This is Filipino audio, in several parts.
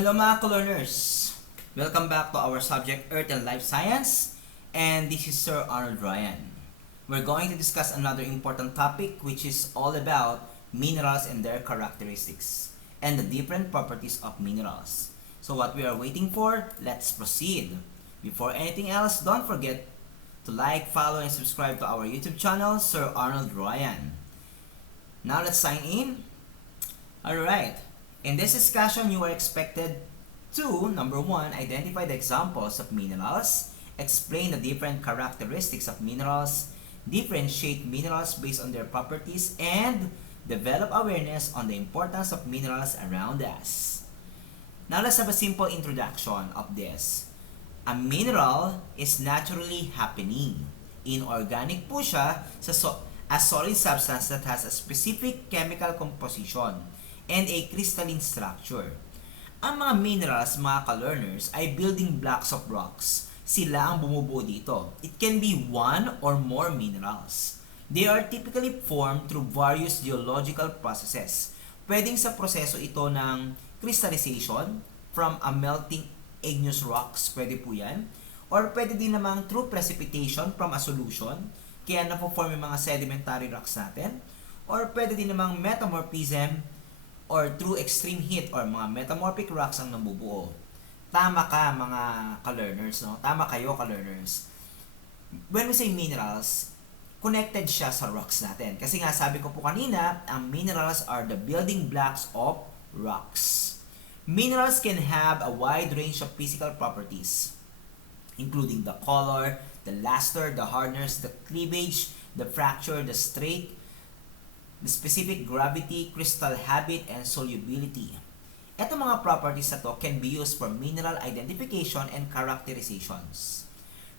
Hello mga ka-learners! Welcome back to our subject Earth and Life Science, and this is Sir Arnold Ryan. We're going to discuss another important topic, which is all about minerals and their characteristics and the different properties of minerals. So what we are waiting for, let's proceed. Before anything else, don't forget to like, follow, and subscribe to our YouTube channel, Sir Arnold Ryan. Now let's sign in. Alright. In this discussion, you are expected to, number 1, identify the examples of minerals, explain the different characteristics of minerals, differentiate minerals based on their properties, and develop awareness on the importance of minerals around us. Now let's have a simple introduction of this. A mineral is naturally happening. Inorganic po siya a solid substance that has a specific chemical composition and a crystalline structure. Ang mga minerals, mga ka-learners, ay building blocks of rocks. Sila ang bumubuo dito. It can be one or more minerals. They are typically formed through various geological processes. Pwedeng sa proseso ito ng crystallization from a melting igneous rocks, pwede po yan. Or pwede din namang through precipitation from a solution, kaya napo-form yung mga sedimentary rocks natin. Or pwede din namang metamorphism or through extreme heat or mga metamorphic rocks ang nabubuo. Tama ka mga ka-learners, no? Tama kayo ka-learners. When we say minerals, connected siya sa rocks natin. Kasi nga sabi ko po kanina, ang minerals are the building blocks of rocks. Minerals can have a wide range of physical properties, including the color, the luster, the hardness, the cleavage, the fracture, the straight, the specific gravity, crystal habit, and solubility. Ito mga properties na to can be used for mineral identification and characterizations.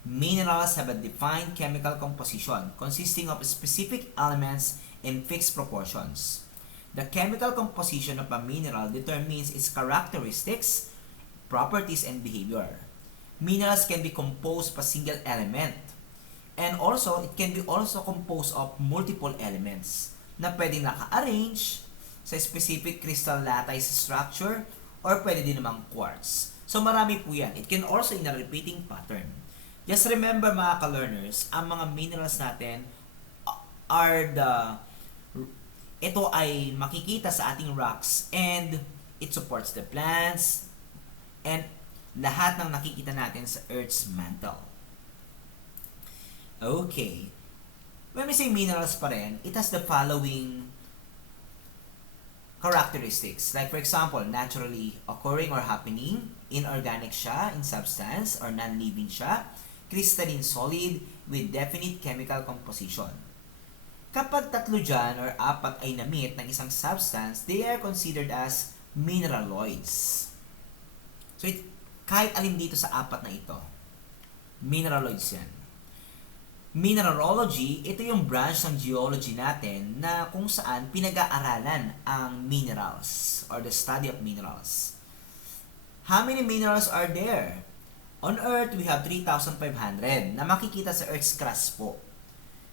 Minerals have a defined chemical composition consisting of specific elements in fixed proportions. The chemical composition of a mineral determines its characteristics, properties, and behavior. Minerals can be composed of a single element, and also it can be also composed of multiple elements na pwedeng naka-arrange sa specific crystal lattice structure or pwede din namang quartz. So marami po yan. It can also in a repeating pattern. Just remember mga ka-learners, ang mga minerals natin ito ay makikita sa ating rocks and it supports the plants and lahat ng nakikita natin sa Earth's mantle. Okay. When we say minerals pa rin, it has the following characteristics. Like for example, naturally occurring or happening, inorganic siya in substance or non-living siya, crystalline solid with definite chemical composition. Kapag tatlo dyan or apat ay na-meet ng isang substance, they are considered as mineraloids. So kahit alin dito sa apat na ito, mineraloids yan. Mineralogy, ito yung branch ng geology natin na kung saan pinag-aaralan ang minerals or the study of minerals. How many minerals are there? On Earth, we have 3,500 na makikita sa Earth's crust po.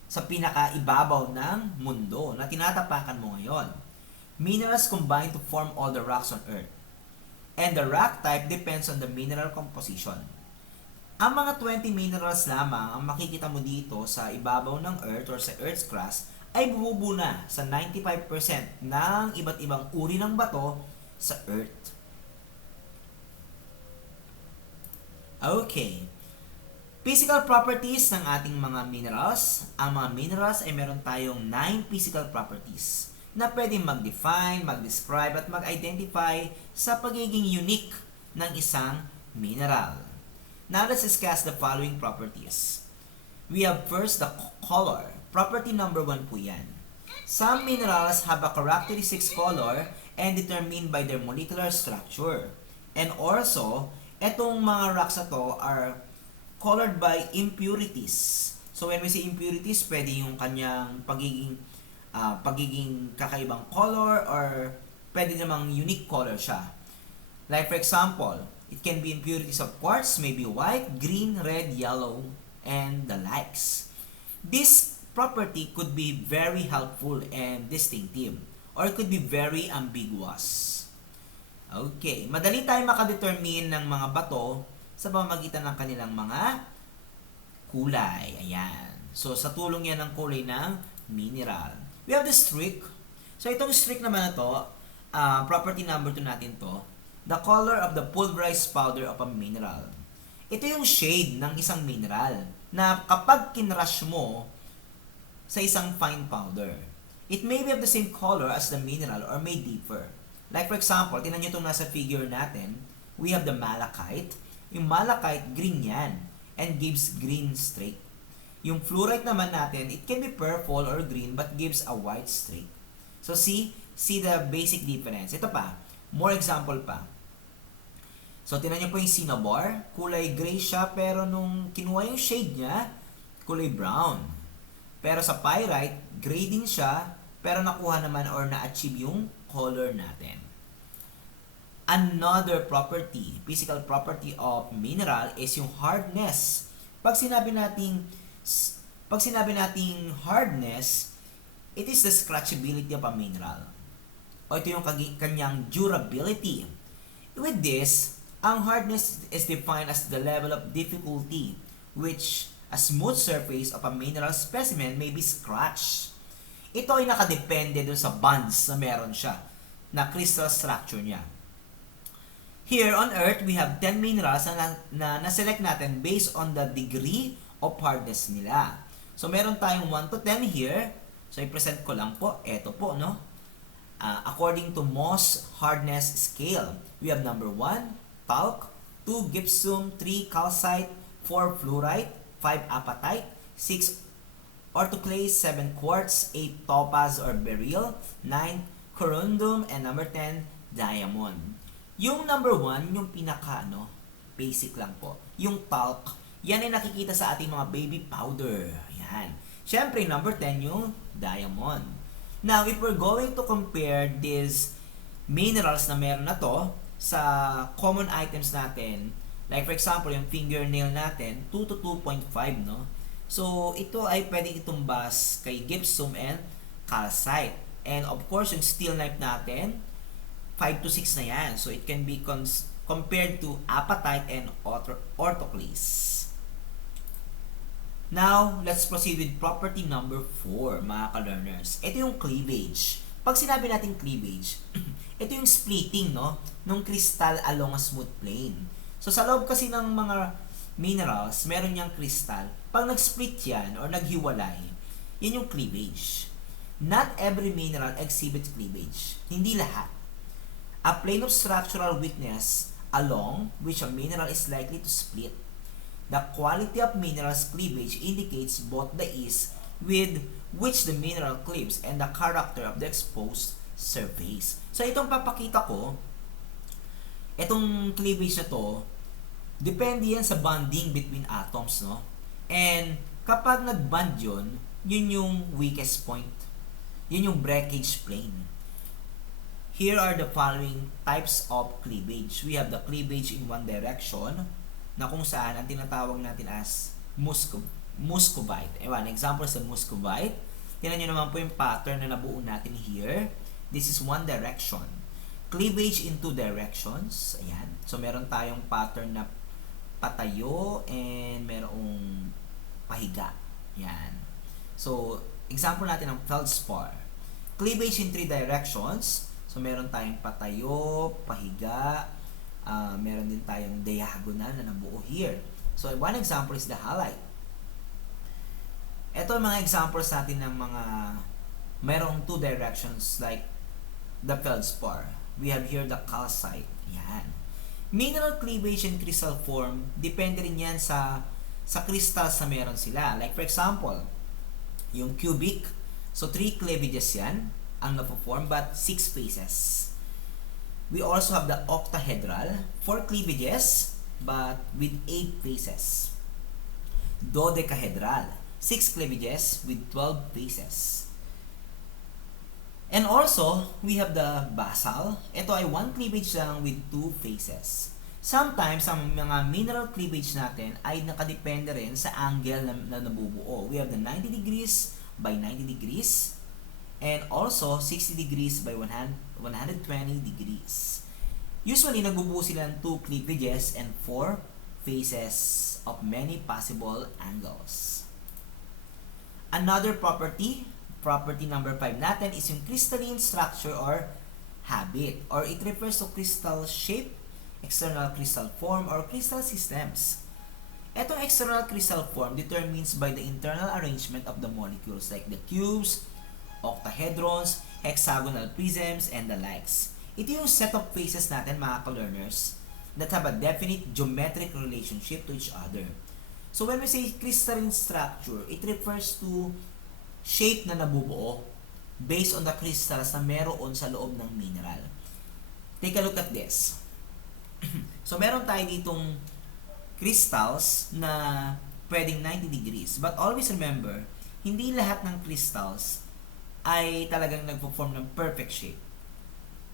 Sa pinaka-ibabaw ng mundo na tinatapakan mo ngayon. Minerals combine to form all the rocks on Earth. And the rock type depends on the mineral composition. Ang mga 20 minerals lamang ang makikita mo dito sa ibabaw ng Earth or sa Earth's crust ay bumubuo na sa 95% ng iba't ibang uri ng bato sa Earth. Okay. Physical properties ng ating mga minerals. Ang mga minerals ay meron tayong 9 physical properties na pwedeng mag-define, mag-describe at mag-identify sa pagiging unique ng isang mineral. Now let's discuss the following properties. We have first the color. Property number 1 po yan. Some minerals have a characteristic color and determined by their molecular structure. And also, etong mga rocks na to are colored by impurities. So when we say impurities, pwede yung kanyang pagiging kakaibang color or pwede namang unique color siya. Like for example, it can be impurities of quartz, maybe white, green, red, yellow, and the likes. This property could be very helpful and distinctive, or it could be very ambiguous. Okay, madali tayong makadetermine ng mga bato sa pamamagitan ng kanilang mga kulay. Ayan. So, sa tulong yan ng kulay ng mineral. We have the streak. So, itong streak naman na to, property number 2 natin to, the color of the pulverized powder of a mineral. Ito yung shade ng isang mineral na kapag kinrush mo sa isang fine powder, it may be of the same color as the mineral or may differ. Like for example, tingnan nyo itong nasa figure natin, we have the malachite. Yung malachite, green yan and gives green streak. Yung fluorite naman natin, it can be purple or green but gives a white streak. So see the basic difference. Ito pa, more example pa. So tingnan nyo po yung cinnabar, kulay gray siya pero nung kinuha yung shade niya, kulay brown. Pero sa pyrite, gray din siya pero nakuha naman or na-achieve yung color natin. Another property, physical property of mineral is yung hardness. Pag sinabi nating hardness, it is the scratchability of a mineral. O ito yung kanyang durability. With this, ang hardness is defined as the level of difficulty which a smooth surface of a mineral specimen may be scratched. Ito ay nakadepende dun sa bonds na meron siya, na crystal structure niya. Here on Earth, we have 10 minerals na na-select natin based on the degree of hardness nila. So, meron tayong 1 to 10 here. So, i-present ko lang po. Ito po, no? According to Mohs hardness scale, we have number 1, talc, 2, gypsum, 3, calcite, 4, fluorite, 5, apatite, 6, orthoclase, 7, quartz, 8, topaz or beryl, 9, corundum, and number 10, diamond. Yung number 1, yung basic lang po. Yung talc, yan ay nakikita sa ating mga baby powder. Ayan. Siyempre, number 10, yung diamond. Now, if we're going to compare these minerals na meron na to sa common items natin, like for example, yung fingernail natin, 2 to 2.5, no? So, ito ay pwedeng itumbas kay gypsum and calcite. And of course, yung steel knife natin, 5 to 6 na yan. So, it can be compared to apatite and orthoclase. Now, let's proceed with property number 4, mga ka-learners. Ito yung cleavage. Pag sinabi natin cleavage, ito yung splitting, no? Nung crystal along a smooth plane. So, sa loob kasi ng mga minerals, meron niyang crystal. Pag nag-split yan or naghiwalay, yun yung cleavage. Not every mineral exhibits cleavage. Hindi lahat. A plane of structural weakness along which a mineral is likely to split. The quality of mineral's cleavage indicates both the ease with which the mineral cleaves and the character of the exposed surface. So, itong papakita ko, itong cleavage na to, depende yan sa bonding between atoms, no? And kapag nag-bond yun yung weakest point. Yun yung breakage plane. Here are the following types of cleavage. We have the cleavage in one direction, na kung saan ang tinatawag natin as muscovite. Ewan, example sa muscovite. Tingnan nyo naman po yung pattern na nabuo natin here. This is one direction. Cleavage in two directions. Ayan. So, meron tayong pattern na patayo and merong pahiga. Ayan. So, example natin ng feldspar. Cleavage in three directions. So, meron tayong patayo, pahiga, meron din tayong diagonal na nabuo here. So, one example is the halite. Ito ang mga examples natin ng mga merong two directions like the feldspar. We have here the calcite. Yan. Mineral cleavage and crystal form, depende rin yan sa crystals na meron sila. Like for example, yung cubic, so 3 cleavages yan ang napo-form but 6 faces. We also have the octahedral, 4 cleavages but with 8 faces. Dodecahedral, 6 cleavages with 12 faces. And also, we have the basal. Ito ay 1 cleavage lang with 2 faces. Sometimes, ang mga mineral cleavage natin ay nakadepende rin sa angle na nabubuo. We have the 90 degrees by 90 degrees and also 60 degrees by 120 degrees. Usually, nagbubuo sila ng 2 cleavages and 4 faces of many possible angles. Another property number 5 natin is yung crystalline structure or habit, or it refers to crystal shape, external crystal form, or crystal systems. Etong external crystal form determines by the internal arrangement of the molecules like the cubes, octahedrons, hexagonal prisms, and the likes. Ito yung set of faces natin, mga ka-learners, that have a definite geometric relationship to each other. So when we say crystalline structure, it refers to shape na nabubuo based on the crystals na meron sa loob ng mineral. Take a look at this. So meron tayo ditong crystals na pwedeng 90 degrees. But always remember, hindi lahat ng crystals ay talagang nagpo-form ng perfect shape.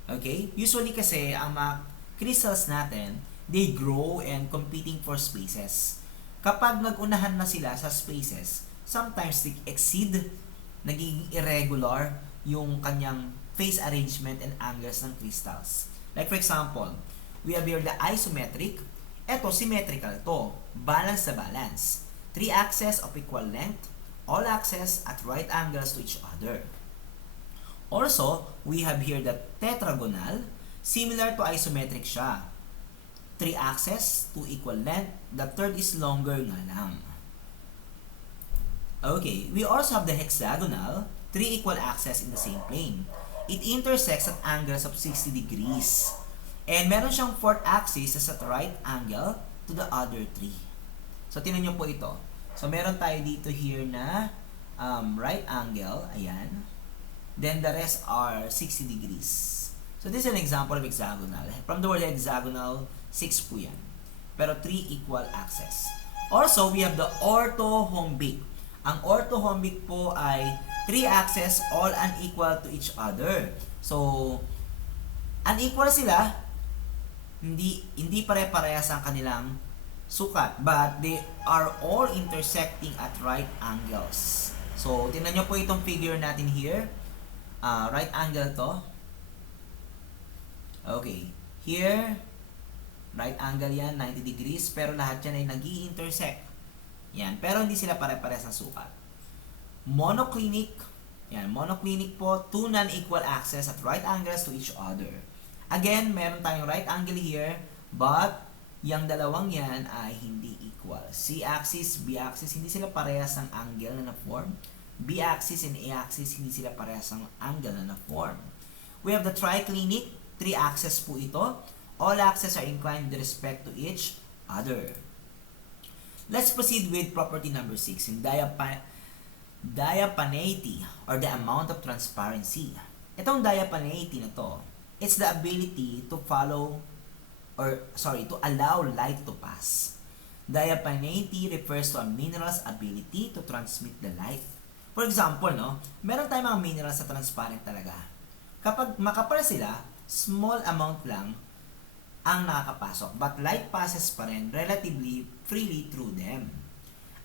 Okay? Usually kasi, ang mga crystals natin, they grow and competing for spaces. Kapag nagunahan na sila sa spaces, sometimes they exceed, naging irregular yung kanyang phase arrangement and angles ng crystals. Like for example, we have here the isometric. Ito, symmetrical to. Balance sa balance. 3 axes of equal length, all axes at right angles to each other. Also, we have here the tetragonal, similar to isometric siya. 3 axes, 2 equal length, the third is longer nga lang. Okay, we also have the hexagonal, 3 equal axes in the same plane. It intersects at angles of 60 degrees. And meron siyang 4th axis as at right angle to the other 3. So, tingnan nyo po ito. So, meron tayo dito here na right angle, ayan. Then the rest are 60 degrees. So this is an example of hexagonal. From the word hexagonal, 6 po yan. Pero 3 equal axes. Also, we have the orthorhombic. Ang orthorhombic po ay 3 axes all unequal to each other. So, unequal sila, hindi pare-parehas ang kanilang sukat, but they are all intersecting at right angles. So, tingnan nyo po itong figure natin here. Right angle to. Okay. Here, right angle yan, 90 degrees, pero lahat yan ay nag-i-intersect. Yan, pero hindi sila pare-pares ng sukat. Monoclinic. Yan, monoclinic po, 2 non-equal axes at right angles to each other. Again, meron tayong right angle here, but yung dalawang yan ay hindi equal. C-axis, B-axis, hindi sila parehas ng angle na na-form. B-axis and A-axis, hindi sila parehas ng angle na na-form. We have the triclinic, 3 axes po ito. All axes are inclined with respect to each other. Let's proceed with property number 6, yung diapaneity or the amount of transparency. Itong diapaneity na to, it's the ability to allow light to pass. Diapaneity refers to a mineral's ability to transmit the light. For example, meron tayong mga minerals na transparent talaga. Kapag makapal sila, small amount lang ang nakakapasok, but light passes pa rin relatively freely through them.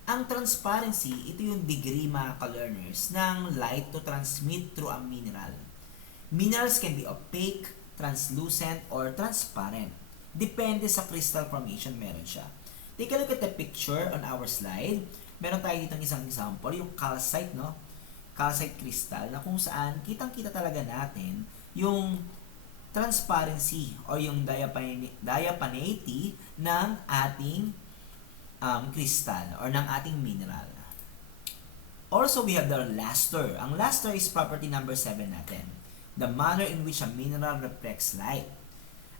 Ang transparency, ito yung degree, mga ka-learners, ng light to transmit through a mineral. Minerals can be opaque, translucent, or transparent. Depende sa crystal formation meron siya. Take a look at the picture on our slide. Meron tayo dito isang example, yung calcite, calcite crystal, na kung saan kitang-kita talaga natin yung transparency or yung diapaneity ng ating crystal or ng ating mineral. Also, we have the luster. Ang luster is property number 7 natin. The manner in which a mineral reflects light.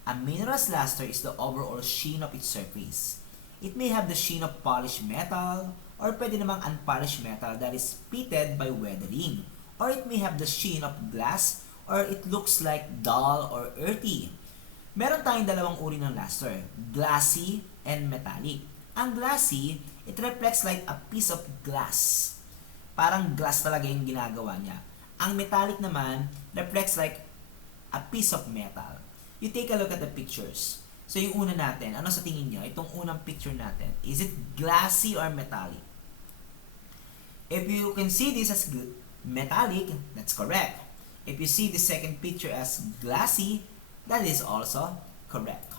A mineral's luster is the overall sheen of its surface. It may have the sheen of polished metal, or pwede namang unpolished metal that is pitted by weathering. Or it may have the sheen of glass, or it looks like dull or earthy. Meron tayong dalawang uri ng luster, glassy and metallic. Ang glassy, it reflects like a piece of glass. Parang glass talaga yung ginagawa niya. Ang metallic naman, reflects like a piece of metal. You take a look at the pictures. So yung una natin, ano sa tingin nyo? Itong unang picture natin, is it glassy or metallic? If you can see this as metallic, that's correct. If you see the second picture as glassy, that is also Correct.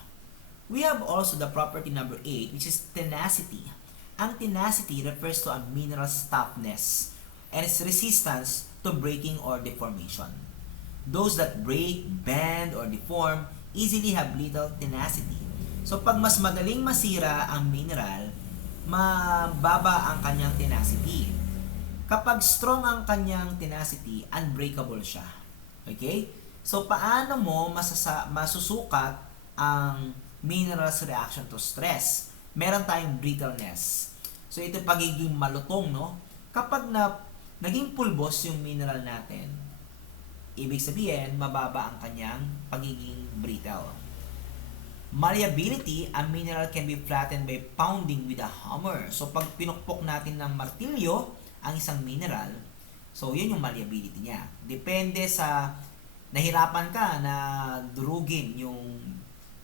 We have also the property number 8, which is tenacity. Ang tenacity refers to a mineral's toughness and its resistance to breaking or deformation. Those that break, bend, or deform easily have little tenacity. So pag mas madaling masira ang mineral, mababa ang kanyang tenacity. Kapag strong ang kanyang tenacity, unbreakable siya. Okay? So paano mo masusukat ang mineral's reaction to stress? Meron tayong brittleness. So ito pagiging malutong, no? Kapag naging pulbos yung mineral natin, ibig sabihin, mababa ang kanyang pagiging brittle. Malleability, a mineral can be flattened by pounding with a hammer. So pag pinukpok natin ng martilyo ang isang mineral, so yun yung malleability niya. Depende sa nahirapan ka na durugin yung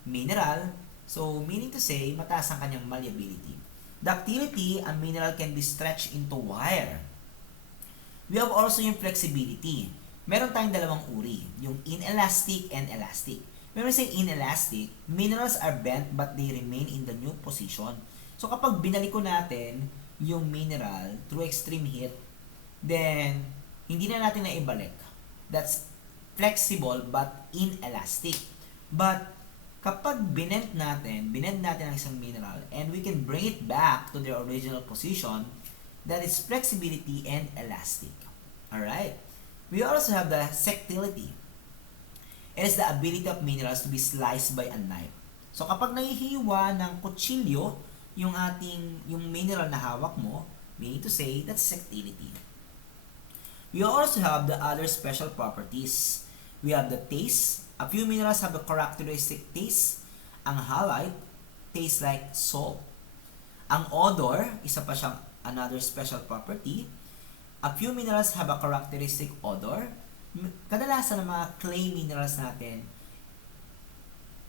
mineral, so meaning to say, mataas ang kanyang malleability. Ductility, a mineral can be stretched into wire. We have also yung flexibility. Meron tayong dalawang uri, yung inelastic and elastic. When we say inelastic, minerals are bent but they remain in the new position. So kapag binaliko natin yung mineral through extreme heat, then hindi na natin na ibalik. That's flexible but inelastic. But kapag binend natin ang isang mineral and we can bring it back to their original position, that is flexibility and elastic. Alright? We also have the sectility. It is the ability of minerals to be sliced by a knife. So kapag nahihiwa ng kutsilyo yung mineral na hawak mo, meaning to say, that's sectility. We also have the other special properties. We have the taste. A few minerals have a characteristic taste. Ang halite tastes like salt. Ang odor, isa pa siyang another special property. A few minerals have a characteristic odor. Kadalasan ng mga clay minerals natin,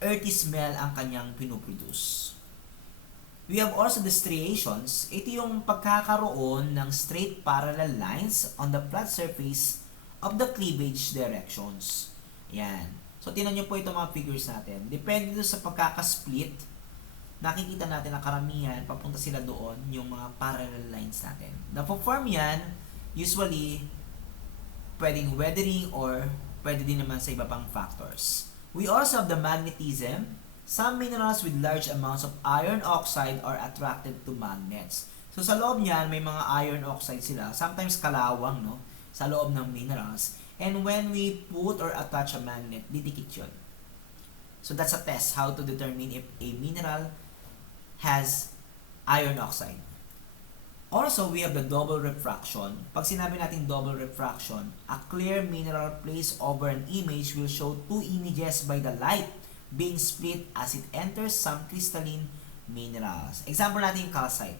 earthy smell ang kanyang pinuproduce. We have also the striations. Ito yung pagkakaroon ng straight parallel lines on the flat surface of the cleavage directions. Yan. So, tinan nyo po itong mga figures natin. Depende doon sa pagkakasplit, nakikita natin na karamihan, papunta sila doon, yung mga parallel lines natin. Napo-form yan, usually, pwedeng weathering or pwede din naman sa iba pang factors. We also have the magnetism. Some minerals with large amounts of iron oxide are attracted to magnets. So sa loob niyan, may mga iron oxide sila, sometimes kalawang, no, sa loob ng minerals. And when we put or attach a magnet, didikit yun. So that's a test how to determine if a mineral has iron oxide. Also, we have the double refraction. Pag sinabi natin double refraction, a clear mineral placed over an image will show two images by the light being split as it enters some crystalline minerals. Example natin yung calcite.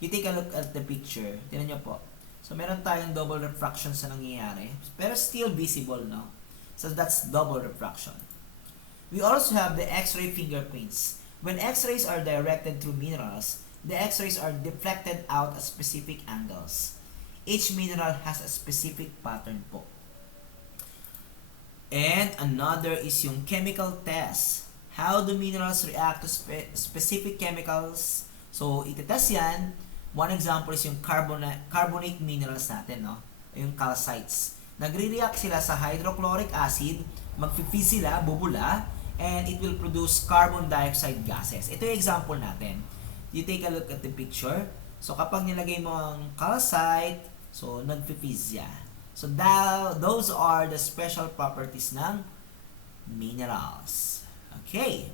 You take a look at the picture. Tingnan nyo po. So, meron tayong double refraction sa nangyayari. Pero still visible, no? So, that's double refraction. We also have the X-ray fingerprints. When X-rays are directed through minerals, the X-rays are deflected out at specific angles. Each mineral has a specific pattern po. And another is yung chemical test. How do minerals react to specific chemicals? So, itetest yan. One example is yung carbonate minerals natin, no? Yung calcites. Nagre-react sila sa hydrochloric acid, mag-fizz sila, bubula, and it will produce carbon dioxide gases. Ito yung example natin. You take a look at the picture. So, kapag nilagay mo ang calcite, so, nag-fizz siya. So, those are the special properties ng minerals. Okay.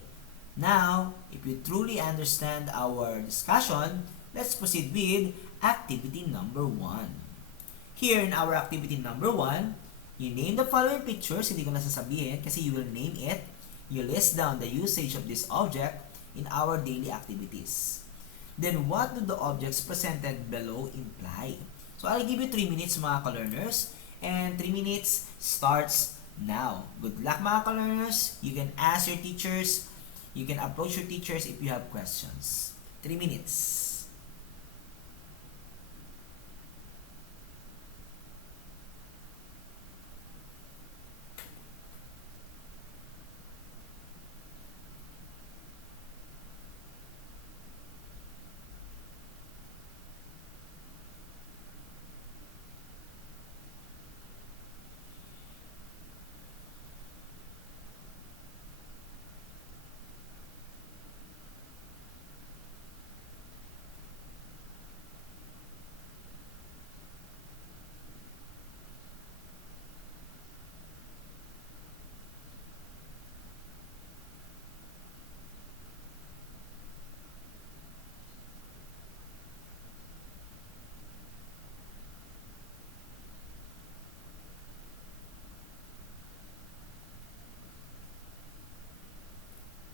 Now, if you truly understand our discussion, let's proceed with activity number 1. Here in our activity number 1, you name the following pictures. Hindi ko nasasabihin kasi you will name it. You list down the usage of this object in our daily activities. Then, what do the objects presented below imply? So, I'll give you 3 minutes mga ka-learners, and 3 minutes starts now. Good luck mga ka-learners. You can ask your teachers, you can approach your teachers if you have questions. 3 minutes.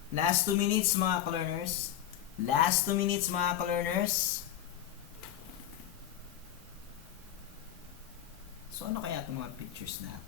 Last 2 minutes mga ka-learners. Last 2 minutes mga ka-learners. So ano kaya itong mga pictures natin?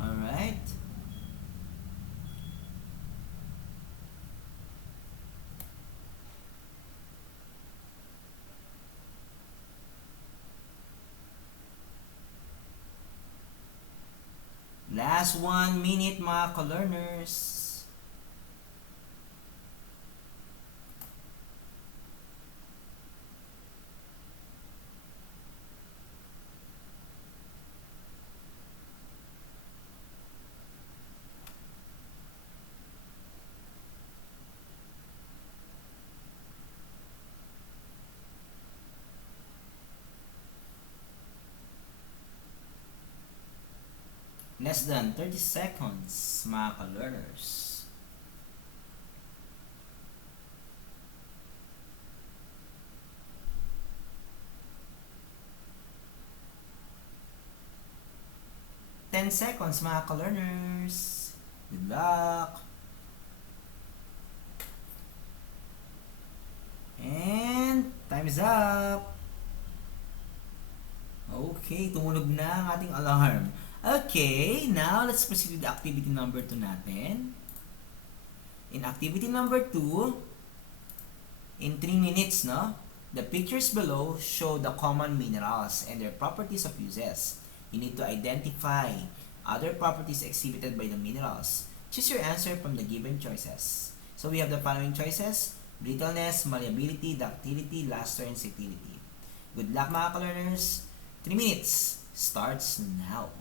Alright. Last 1 minute mga ka-learners. Less than 30 seconds mga ka-learners. Ten seconds mga ka-learners. Good luck. And time is up. Okay, tumunog na ang ating alarm. Okay, now let's proceed with activity number 2 natin. In activity number 2, in 3 minutes, no? The pictures below show the common minerals and their properties of uses. You need to identify other properties exhibited by the minerals. Choose your answer from the given choices. So we have the following choices: brittleness, malleability, ductility, luster, and ductility. Good luck mga ka-learners! 3 minutes starts now.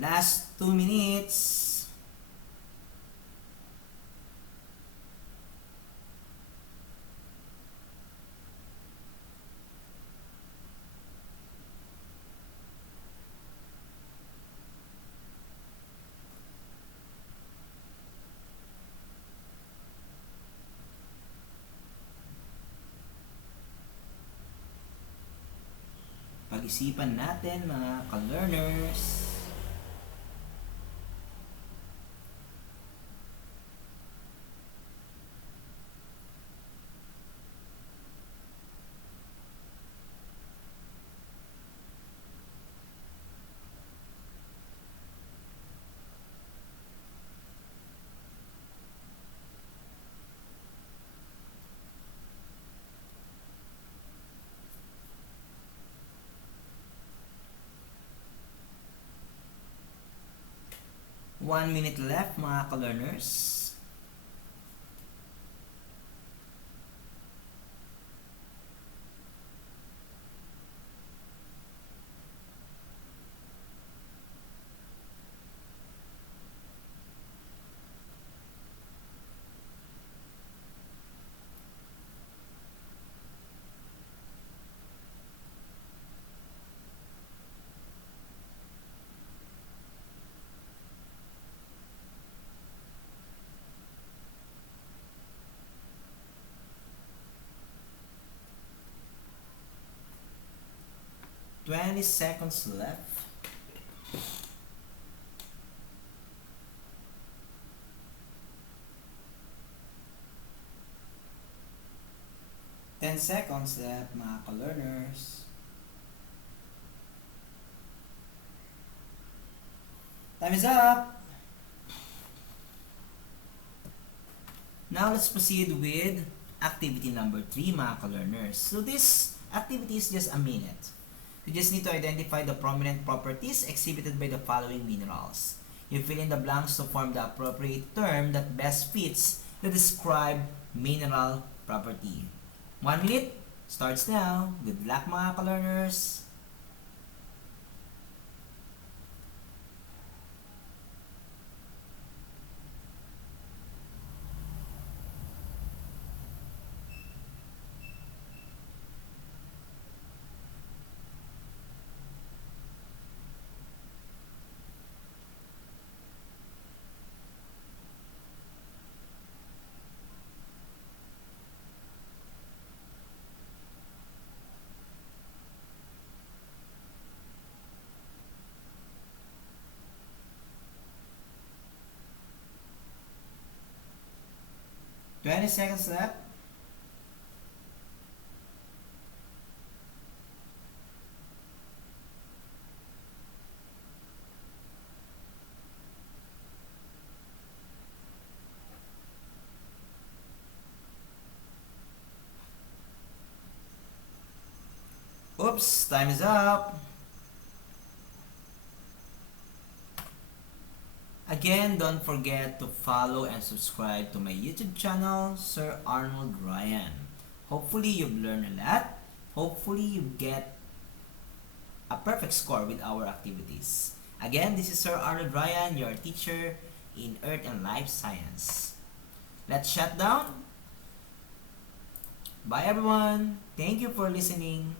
Last 2 minutes. Pag-isipan natin mga ka-learners. One minute left mga ka-learners. 20 seconds left. Ten seconds left, mga ka-learners. Time is up! Now, let's proceed with activity number 3, mga ka-learners. So, this activity is just a minute. You just need to identify the prominent properties exhibited by the following minerals. You fill in the blanks to form the appropriate term that best fits the described mineral property. 1 minute starts now. Good luck, mga ka-learners! Twenty seconds left. Oops, time is up. Again, don't forget to follow and subscribe to my YouTube channel, Sir Arnold Ryan. Hopefully, you've learned a lot. Hopefully, you get a perfect score with our activities. Again, this is Sir Arnold Ryan, your teacher in Earth and Life Science. Let's shut down. Bye everyone. Thank you for listening.